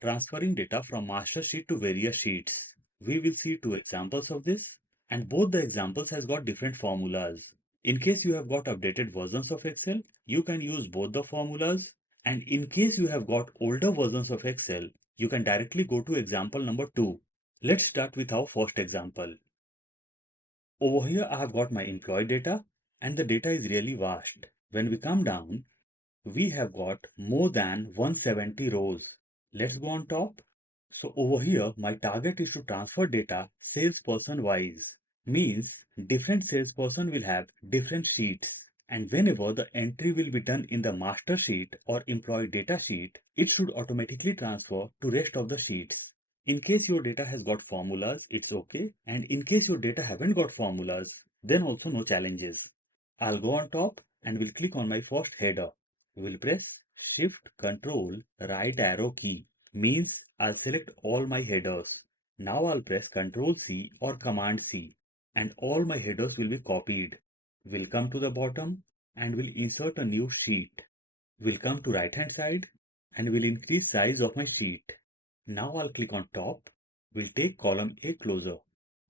Transferring data from master sheet to various sheets. We will see two examples of this, and both the examples has got different formulas. In case you have got updated versions of Excel, you can use both the formulas, and in case you have got older versions of Excel, you can directly go to example number 2. Let's start with our first example. Over here I have got my employee data, and the data is really vast. When we come down, we have got more than 170 rows. Let's go on top. So over here, my target is to transfer data salesperson wise. Means different salesperson will have different sheets. And whenever the entry will be done in the master sheet or employee data sheet, it should automatically transfer to rest of the sheets. In case your data has got formulas, it's okay. And in case your data haven't got formulas, then also no challenges. I'll go on top and will click on my first header. Will press Shift Control right arrow key. Means I'll select all my headers. Now I'll press Ctrl C or Command C and all my headers will be copied. We'll come to the bottom and we'll insert a new sheet. We'll come to right hand side and we'll increase size of my sheet. Now I'll click on top. We'll take column A closer.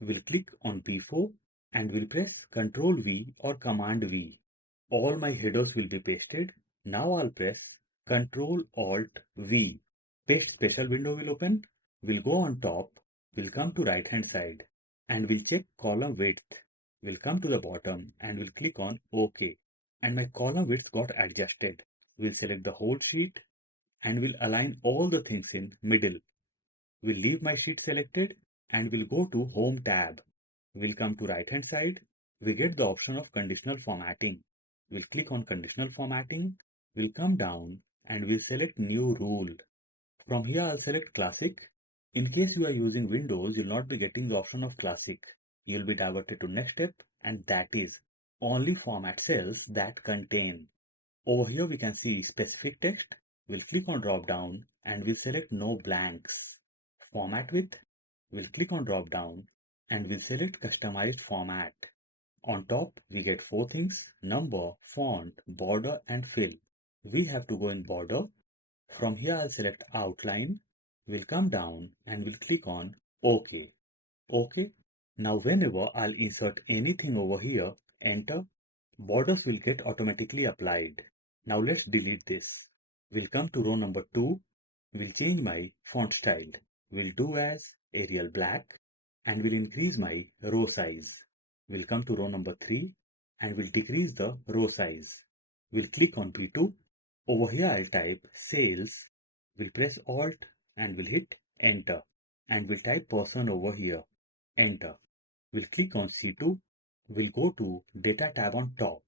We'll click on B4 and we'll press Ctrl V or Command V. All my headers will be pasted. Now I'll press Ctrl Alt V. Paste special window will open. We'll go on top. We'll come to right hand side and we'll check column width. We'll come to the bottom and we'll click on OK. And my column width got adjusted. We'll select the whole sheet and we'll align all the things in middle. We'll leave my sheet selected and we'll go to Home tab. We'll come to right hand side. We get the option of conditional formatting. We'll click on conditional formatting. We'll come down and we'll select new rule. From here I'll select classic. In case you are using Windows, you'll not be getting the option of classic. You'll be diverted to next step, and that is only format cells that contain. Over here we can see specific text. We'll click on drop down and we'll select no blanks. Format with, we'll click on drop down and we'll select customized format. On top we get 4 things: number, font, border and fill. We have to go in border. From here I'll select outline. We'll come down and we'll click on OK. OK. Now whenever I'll insert anything over here, enter, borders will get automatically applied. Now let's delete this. We'll come to row number 2. We'll change my font style. We'll do as Arial Black and we'll increase my row size. We'll come to row number 3 and we'll decrease the row size. We'll click on B2. Over here I'll type sales. We'll press Alt and we'll hit enter and we'll type person over here. Enter. We'll click on C2. We'll go to Data tab on top.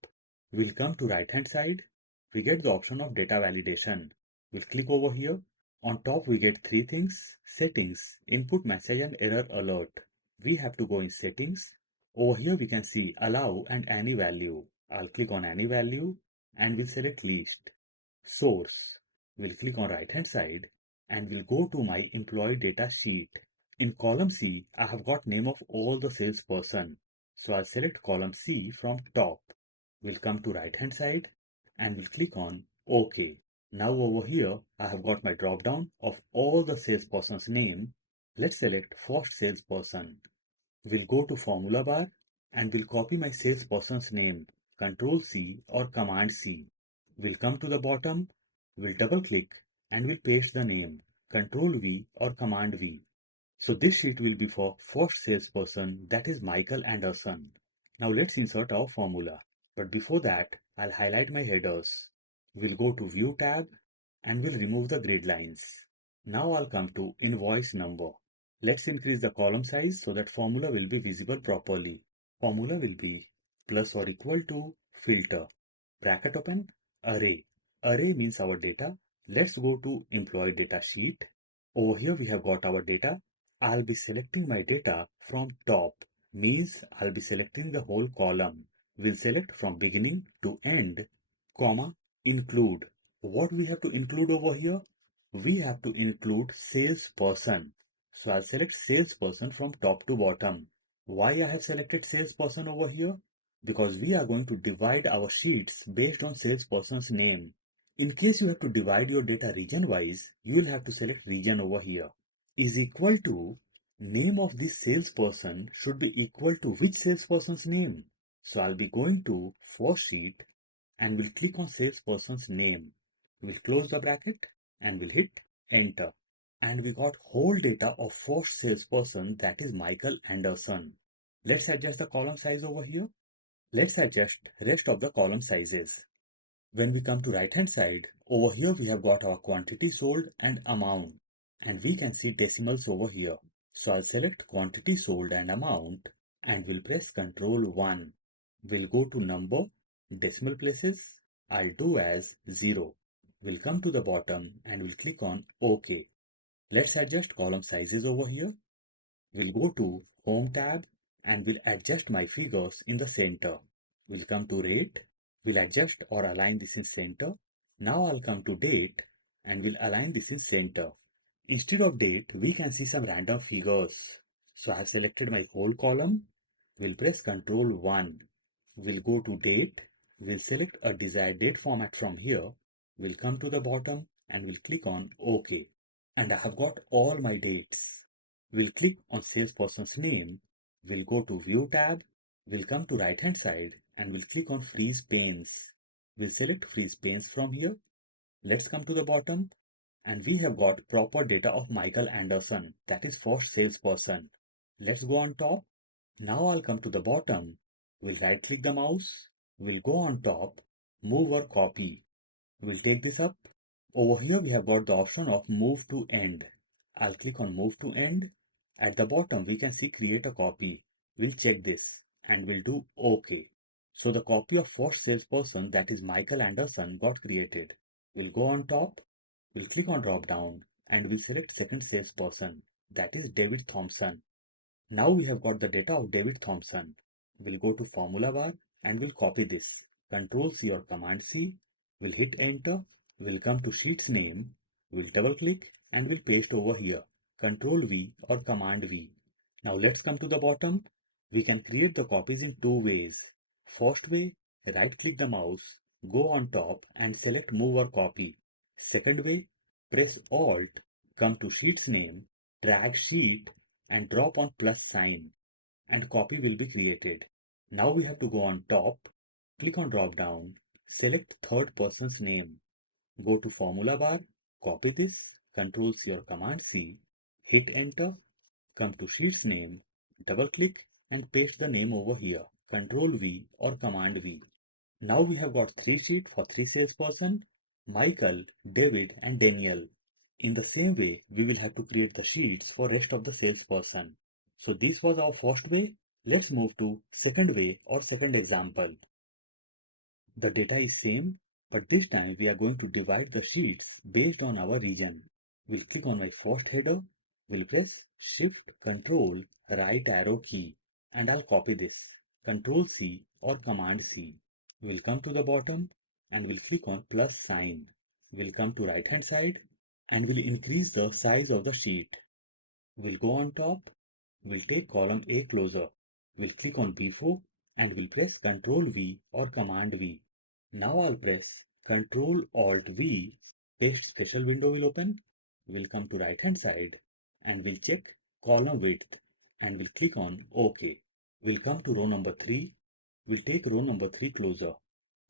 We'll come to right hand side. We get the option of data validation. We'll click over here. On top we get 3 things: settings, input message and error alert. We have to go in settings. Over here we can see allow and any value. I'll click on any value and we'll select least. Source. We'll click on right hand side and we'll go to my employee data sheet. In column C, I have got name of all the salesperson. So I'll select column C from top. We'll come to right hand side and we'll click on OK. Now over here, I have got my drop down of all the salesperson's name. Let's select first salesperson. We'll go to formula bar and we'll copy my salesperson's name. Ctrl C or Command C. We'll come to the bottom. We'll double click and we'll paste the name. Ctrl V or Command V. So this sheet will be for first salesperson, that is Michael Anderson. Now let's insert our formula. But before that, I'll highlight my headers. We'll go to View tab and we'll remove the grid lines. Now I'll come to invoice number. Let's increase the column size so that formula will be visible properly. Formula will be plus or equal to filter, bracket open, array. Array means our data. Let's go to employee data sheet. Over here we have got our data. I'll be selecting my data from top, means I'll be selecting the whole column. We'll select from beginning to end, comma, include. What we have to include over here? We have to include salesperson. So I'll select salesperson from top to bottom. Why I have selected salesperson over here? Because we are going to divide our sheets based on salesperson's name. In case you have to divide your data region wise, you will have to select region over here. Is equal to name of this salesperson should be equal to which salesperson's name. So I'll be going to first sheet and will click on salesperson's name. We'll close the bracket and we'll hit enter. And we got whole data of first salesperson, that is Michael Anderson. Let's adjust the column size over here. Let's adjust rest of the column sizes. When we come to right hand side, over here we have got our quantity sold and amount, and we can see decimals over here. So I'll select quantity sold and amount and we'll press Ctrl 1. We'll go to number, decimal places. I'll do as 0. We'll come to the bottom and we'll click on OK. Let's adjust column sizes over here. We'll go to Home tab and we'll adjust my figures in the center. We'll come to rate. We'll adjust or align this in center. Now I'll come to date and we'll align this in center. Instead of date, we can see some random figures. So I've selected my whole column. We'll press Ctrl 1. We'll go to date. We'll select a desired date format from here. We'll come to the bottom and we'll click on OK. And I have got all my dates. We'll click on salesperson's name. We'll go to View tab. We'll come to right hand side and we'll click on Freeze Panes. We'll select Freeze Panes from here. Let's come to the bottom and we have got proper data of Michael Anderson, that is first salesperson. Let's go on top. Now I'll come to the bottom. We'll right click the mouse. We'll go on top, move or copy. We'll take this up. Over here we have got the option of move to end. I'll click on move to end. At the bottom we can see create a copy. We'll check this and we'll do OK. So the copy of first salesperson, that is Michael Anderson, got created. We'll go on top. We'll click on drop down and we'll select second salesperson, that is David Thompson. Now we have got the data of David Thompson. We'll go to formula bar and we'll copy this. Control C or Command C. We'll hit enter. We'll come to sheet's name. We'll double click and we'll paste over here. Control V or Command V. Now let's come to the bottom. We can create the copies in two ways. First way, right click the mouse, go on top and select move or copy. Second way, press Alt, come to sheet's name, drag sheet and drop on plus sign and copy will be created. Now we have to go on top, click on drop down, select third person's name, go to formula bar, copy this, Ctrl C or Command C, hit enter, come to sheet's name, double click and paste the name over here, Ctrl V or Command V. Now we have got three sheets for three salesperson, Michael, David and Daniel. In the same way, we will have to create the sheets for rest of the salesperson. So this was our first way. Let's move to second way or second example. The data is same, but this time we are going to divide the sheets based on our region. We'll click on my first header. We'll press Shift Control right arrow key and I'll copy this. Control C or Command C. We'll come to the bottom and we'll click on plus sign. We'll come to right hand side and we'll increase the size of the sheet. We'll go on top. We'll take column A closer. We'll click on B4 and we'll press Ctrl V or Command V. Now I'll press Ctrl Alt V. Paste special window will open. We'll come to right hand side and we'll check column width and we'll click on OK. We'll come to row number 3. We'll take row number 3 closer.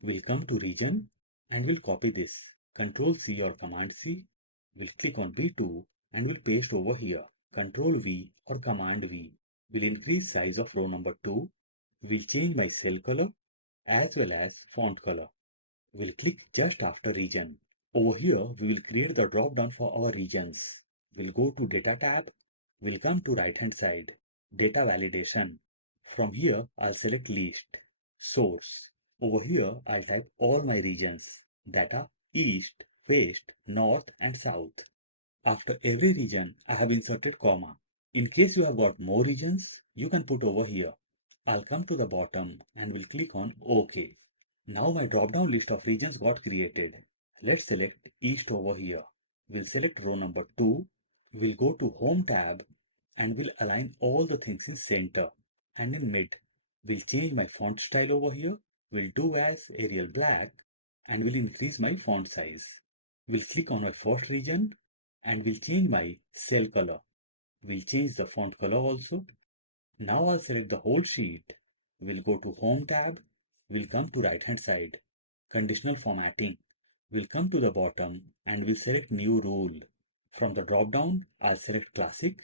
We'll come to region and we'll copy this. Ctrl C or Command C. We'll click on B2 and we'll paste over here. Ctrl V or Command V. We'll increase size of row number 2. We'll change my cell color as well as font color. We'll click just after region. Over here, we will create the drop down for our regions. We'll go to Data tab. We'll come to right hand side, Data Validation. From here, I'll select List, Source. Over here, I'll type all my regions, Data, East, West, North and South. After every region, I have inserted comma. In case you have got more regions, you can put over here. I'll come to the bottom and will click on OK. Now my drop-down list of regions got created. Let's select East over here. We'll select row number 2. We'll go to Home tab and we'll align all the things in center and in mid. We'll change my font style over here. We'll do as Arial Black and will increase my font size. Will click on my first region and will change my cell color. Will change the font color also. Now I'll select the whole sheet. We'll go to Home tab. We'll come to right hand side. Conditional formatting. We'll come to the bottom and we'll select New Rule. From the drop down, I'll select Classic.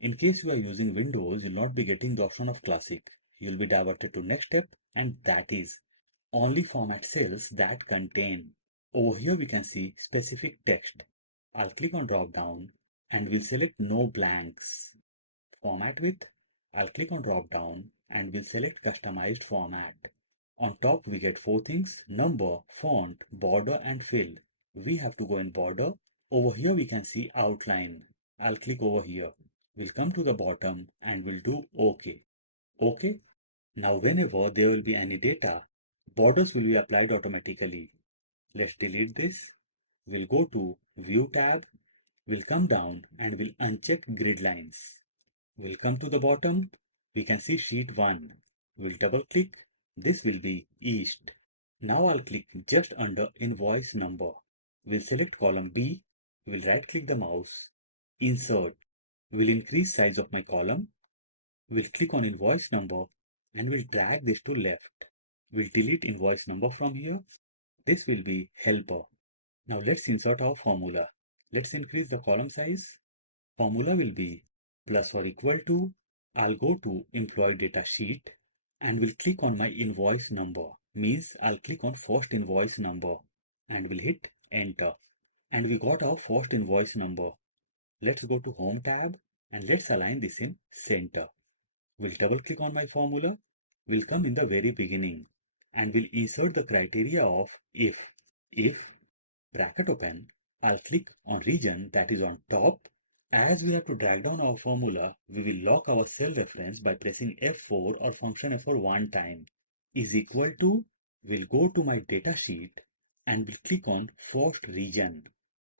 In case you are using Windows, you'll not be getting the option of Classic. You'll be diverted to next step, and that is only format cells that contain. Over here we can see specific text. I'll click on drop down and we'll select No Blanks. Format with, I'll click on drop down and we'll select customized format. On top we get four things: number, font, border and fill. We have to go in border. Over here we can see outline. I'll click over here. We'll come to the bottom and we'll do OK. OK. Now whenever there will be any data, borders will be applied automatically. Let's delete this. We'll go to View tab. We'll come down and we'll uncheck grid lines. We'll come to the bottom. We can see sheet 1. We'll double click. This will be East. Now I'll click just under invoice number. We'll select column B. We'll right click the mouse. Insert. We'll increase size of my column. We'll click on invoice number and we'll drag this to left. We'll delete invoice number from here. This will be helper. Now let's insert our formula. Let's increase the column size. Formula will be plus or equal to, I'll go to employee data sheet and will click on my invoice number. Means I'll click on first invoice number and will hit enter. And we got our first invoice number. Let's go to Home tab and let's align this in center. We'll double click on my formula. We'll come in the very beginning and we'll insert the criteria of if. If, bracket open, I'll click on region that is on top. As we have to drag down our formula, we will lock our cell reference by pressing F4 or function F4 one time. Is equal to, we'll go to my data sheet and we'll click on first region,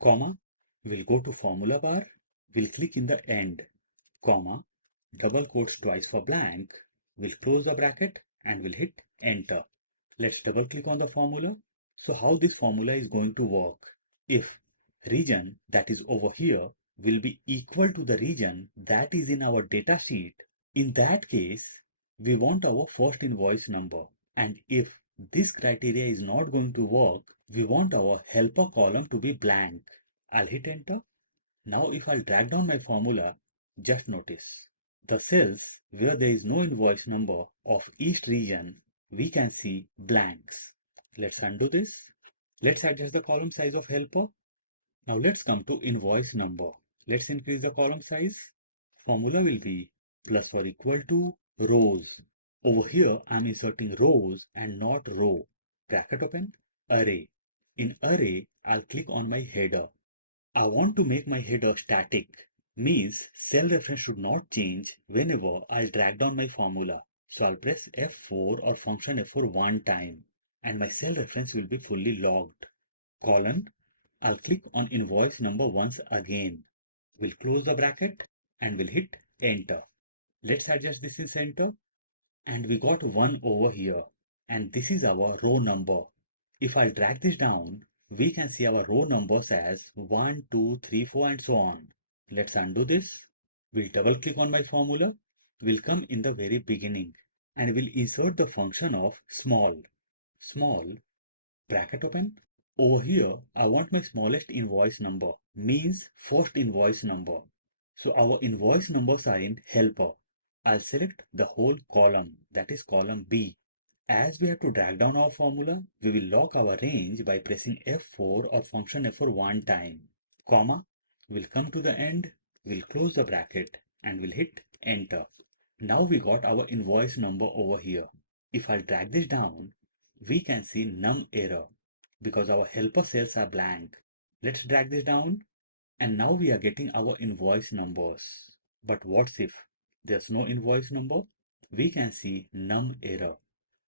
comma, we'll go to formula bar, we'll click in the end, comma, double quotes twice for blank, we'll close the bracket and we'll hit enter. Let's double click on the formula. So how this formula is going to work? If region that is over here will be equal to the region that is in our data sheet, in that case, we want our first invoice number. And if this criteria is not going to work, we want our helper column to be blank. I'll hit enter. Now if I'll drag down my formula, just notice the cells where there is no invoice number of each region, we can see blanks. Let's undo this. Let's adjust the column size of helper. Now let's come to invoice number. Let's increase the column size. Formula will be plus or equal to rows. Over here I'm inserting rows and not row. Bracket open, array. In array, I'll click on my header. I want to make my header static, means cell reference should not change whenever I drag down my formula. So I'll press F4 or function F4 one time and my cell reference will be fully logged. Colon, I'll click on invoice number once again. We'll close the bracket and we'll hit enter. Let's adjust this in center and we got 1 over here and this is our row number. If I drag this down, we can see our row numbers as 1, 2, 3, 4 and so on. Let's undo this. We'll double click on my formula. We'll come in the very beginning and we'll insert the function of small. Small, bracket open. Over here, I want my smallest invoice number, means first invoice number. So our invoice numbers are in helper. I'll select the whole column, that is column B. As we have to drag down our formula, we will lock our range by pressing F4 or function F4 one time, comma, we'll come to the end, we'll close the bracket and we'll hit enter. Now we got our invoice number over here. If I drag this down, we can see num error because our helper cells are blank. Let's drag this down and now we are getting our invoice numbers. But what if there's no invoice number? We can see num error.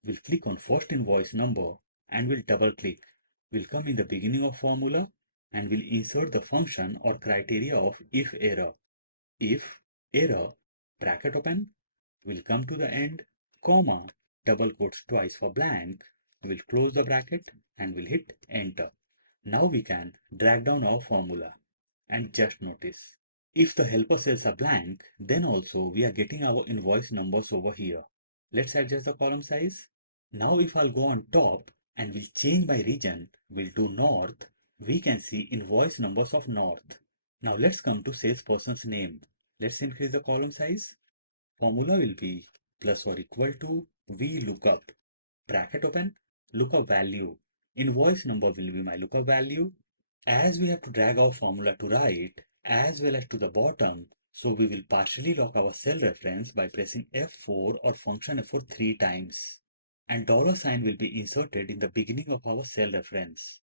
We'll click on first invoice number and we'll double click. We'll come in the beginning of formula and we'll insert the function or criteria of if error. If error, bracket open, we'll come to the end, comma, double quotes twice for blank, We'll close the bracket and we'll hit enter. Now we can drag down our formula. And just notice, if the helper cells are blank, then also we are getting our invoice numbers over here. Let's adjust the column size. Now if I'll go on top and we'll change my region, we'll do north, we can see invoice numbers of north. Now let's come to salesperson's name. Let's increase the column size. Formula will be plus or equal to VLOOKUP, bracket open, lookup value. Invoice number will be my lookup value. As we have to drag our formula to right as well as to the bottom, so we will partially lock our cell reference by pressing F4 or function F4 3 times. And dollar sign will be inserted in the beginning of our cell reference.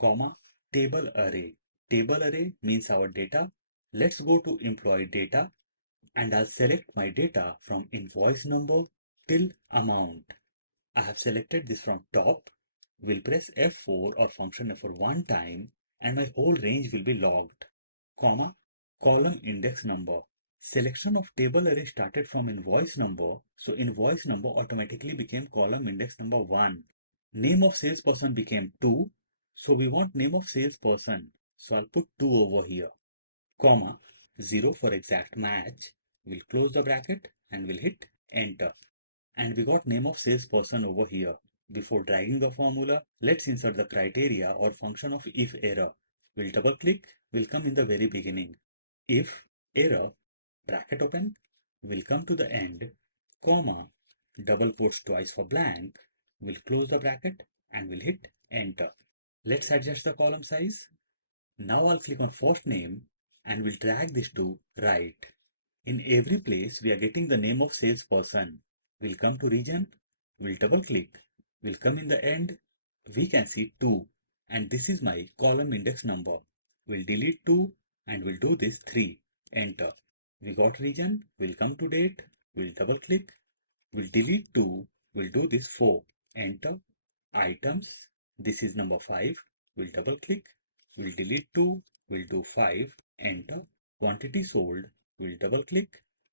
Comma, table array. Table array means our data. Let's go to employee data and I'll select my data from invoice number till amount. I have selected this from top. We'll press F4 or function F4 one time and my whole range will be logged. Comma, column index number. Selection of table array started from invoice number, so invoice number automatically became column index number 1. Name of salesperson became 2, so we want name of salesperson, so I'll put 2 over here. Comma, 0 for exact match. We'll close the bracket and we'll hit enter. And we got name of salesperson over here. Before dragging the formula, let's insert the criteria or function of if error. We'll double click, will come in the very beginning. If error, bracket open, will come to the end, comma, double quotes twice for blank, we'll close the bracket and we'll hit enter. Let's adjust the column size. Now I'll click on first name and we'll drag this to right. In every place, we are getting the name of salesperson. We'll come to region, we'll double click, we'll come in the end, we can see 2, and this is my column index number. We'll delete 2 and we'll do this 3, enter. We got region, we'll come to date, we'll double click, we'll delete 2, we'll do this 4, enter. Items, this is number 5, we'll double click, we'll delete 2, we'll do 5, enter. Quantity sold, we'll double click,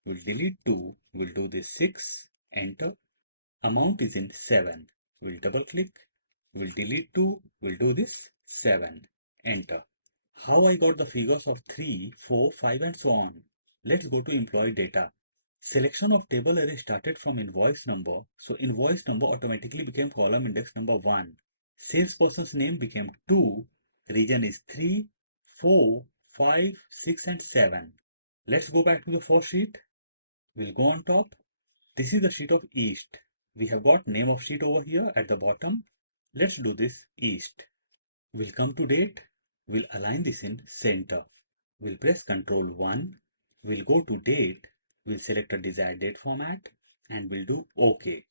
we'll delete 2, we'll do this 6, enter. Amount is in 7, we'll double click, we'll delete 2, we'll do this 7, enter. How I got the figures of 3, 4, 5 and so on? Let's go to employee data. Selection of table array started from invoice number, so invoice number automatically became column index number 1. Salesperson's name became 2, region is 3, 4, 5, 6 and 7. Let's go back to the first sheet. We'll go on top. This is the sheet of East. We have got name of sheet over here at the bottom. Let's do this East. We'll come to date. We'll align this in center. We'll press Ctrl 1. We'll go to date. We'll select a desired date format and we'll do OK.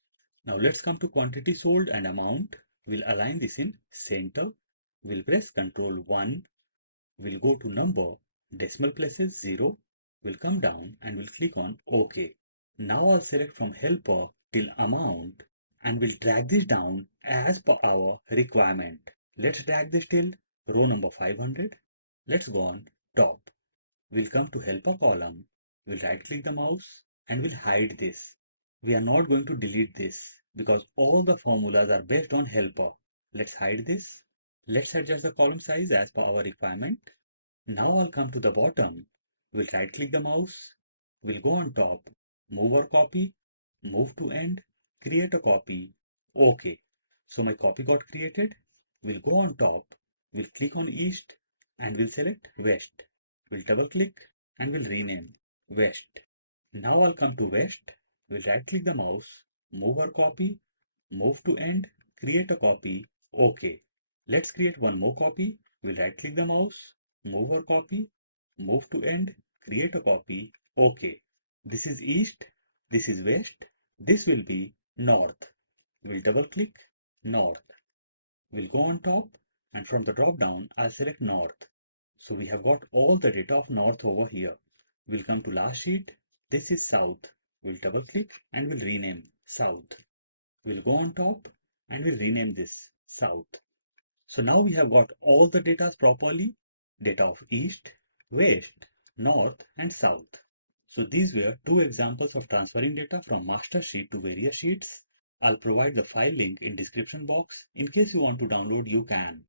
Now let's come to quantity sold and amount. We'll align this in center. We'll press Ctrl 1. We'll go to number, decimal places 0. We'll come down and we'll click on OK. Now I'll select from helper till amount and we'll drag this down as per our requirement. Let's drag this till row number 500. Let's go on top. We'll come to helper column. We'll right click the mouse and we'll hide this. We are not going to delete this because all the formulas are based on helper. Let's hide this. Let's adjust the column size as per our requirement. Now I'll come to the bottom. We'll right click the mouse. We'll go on top, move or copy, move to end, create a copy. OK. So my copy got created. We'll go on top, we'll click on East and we'll select West. We'll double click and we'll rename West. Now I'll come to West. We'll right click the mouse, move or copy, move to end, create a copy. OK. Let's create one more copy. We'll right click the mouse, move or copy, move to end, create a copy. OK. This is East, this is West, this will be North. We'll double click North. We'll go on top and from the drop down I'll select North. So we have got all the data of North over here. We'll come to last sheet. This is South. We'll double click and we'll rename South. We'll go on top and we'll rename this South. So now we have got all the data properly. Data of East, West, North and South. So these were two examples of transferring data from master sheet to various sheets. I'll provide the file link in description box. In case you want to download, you can.